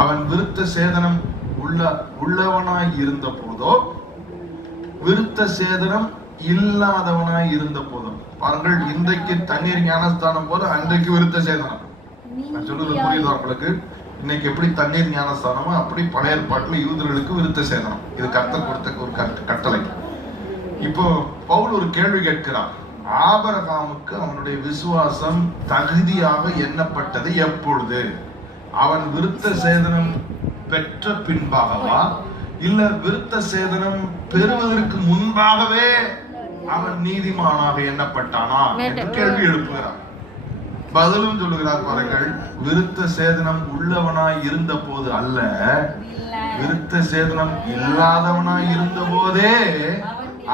அவன் விருத்த சேதனம் உள்ளவனாய் இருந்த போதோ விருத்த சேதனம் இல்லாதவனாய் இருந்த போதும். பாருங்கள், இன்றைக்கு தண்ணீர் ஞானஸ்தானம் போல அன்றைக்கு விருத்த சேதனம். நான் சொல்றது புரியுதா உங்களுக்கு? இன்னைக்கு எப்படி தண்ணீர் ஞானஸ்தானமோ அப்படி பழைய ஏற்பாட்டுல யூதர்களுக்கு விருத்த சேதனம். இது கர்த்தர் கொடுத்த ஒரு கட்டளை. இப்போ பவுல் ஒரு கேள்வி கேட்கிறார். ஆபிரகாமுக்கு அவனுடைய விசுவாசம் தகுதியாக எண்ணப்பட்டது எப்பொழுது? அவன் விருத்த சேதனம் பெற்ற பின்பாகவா, இல்ல விருத்த சேதனம் பெறுவதற்கு முன்பாகவே அவன் நீதிமானாக எண்ணப்பட்டானா என்று கேள்வி எழுப்புகிறார். பதிலும் சொல்லுகிறார் பாருங்கள், விருத்த சேதனம் உள்ளவனாய் இருந்த போது அல்ல, விருத்த சேதனம் இல்லாதவனாய் இருந்த போதே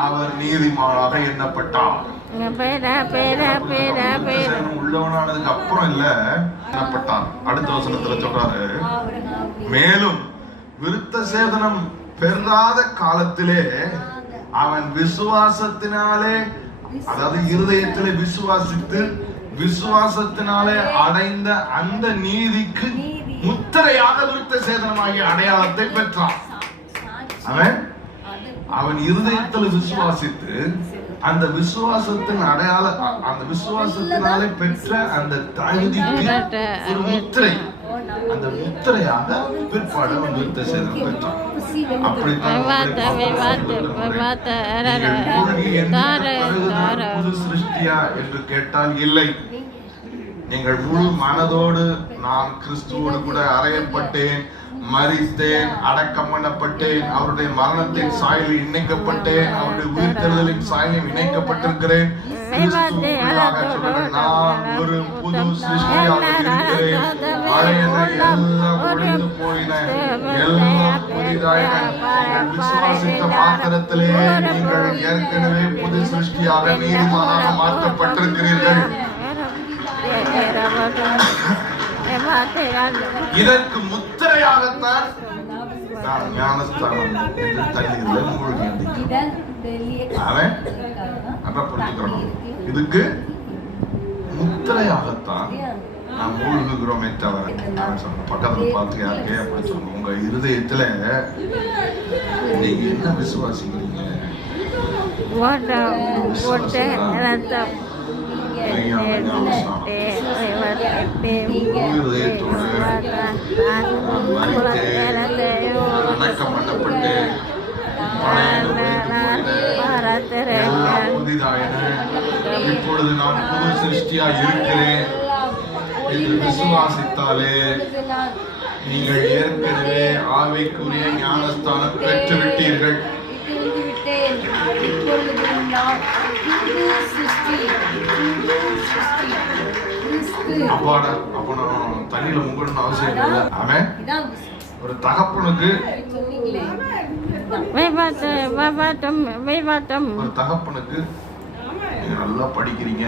அவர் நீதிமானாக எண்ணப்பட்டார். உள்ளவனானதுக்கு அப்புறம் இல்ல, எண்ணப்பட்டார். அடுத்த வசனத்துல சொல்றாரு, மேலும் விருத்த சேதனம் பெறாத காலத்திலே அவன் விசுவாசத்தினாலே, அதாவது இருதயத்திலே விசுவாசித்து விசுவாசத்தினாலே அடைந்த அந்த நீதிக்கு முத்திரையாக விருத்த சேதனமாகிய அடையாளத்தை பெற்றான். அவன் இருதயத்தில் விசுவாசித்து அந்த விசுவாசத்தின் அடையாள, அந்த விசுவாசத்தினாலே பெற்ற அந்த தகுதிக்கு ஒரு முத்திரை, அந்த முத்திரையாக பிற்பாடு அவன் விருத்த சேதனம் பெற்றான். புது சிருஷ்டியா என்று கேட்டால் இல்லை. நீங்கள் முழு மனதோடு நான் கிறிஸ்துவோடு கூட அறையப்பட்டேன், மரித்தேன், அடக்கம் பண்ணப்பட்டேன், அவருடைய மரணத்தின் சாயலில் இணைக்கப்பட்டேன், அவருடைய உயிர்த்தெழுதலின் சாயலில் இணைக்கப்பட்டிருக்கிறேன், நான் ஒரு புது சிருஷ்டியாக இருக்கிறேன், பழையன எல்லாம் ஒழிந்து போயின, எல்லாம் புதிதாயின. விசுவாசித்த மாத்திரத்திலே நீங்கள் ஏற்கனவே புது சிருஷ்டியாக நீதிமானாக மாற்றப்பட்டிருக்கிறீர்கள். இதற்கு முத்திரையாகத்தான் நான் ஞானஸ்தானம் என்று தண்ணீரில் மூழ்கின்றேன். புரிஞ்சுக்கணும், இதுக்கு முத்திரையாகத்தான் நாம் மூழ்குகிறோமே தவிர, பக்கத்துல பார்த்து யாருக்கே அப்படி சொல்லுங்க, உங்க இருதயத்துல நீங்க என்ன விசுவாசிக்கிறீங்க? அடக்கம் பண்ணப்பட்டு புதிதாயின, இப்பொழுது நான் புது சிருஷ்டியா இருக்கிறேன் என்று விசுவாசித்தாலே நீங்கள் ஏற்கனவே ஆவிக்குரிய ஞானஸ்தானம் பெற்று விட்டீர்கள். அப்பாடா, அப்ப நான் தண்ணியில முங்கணும்னு அவசியம் இல்லை. அவன் ஒரு தகப்பனுக்கு, ஒரு தகப்பனுக்கு நீங்க நல்லா படிக்கிறீங்க,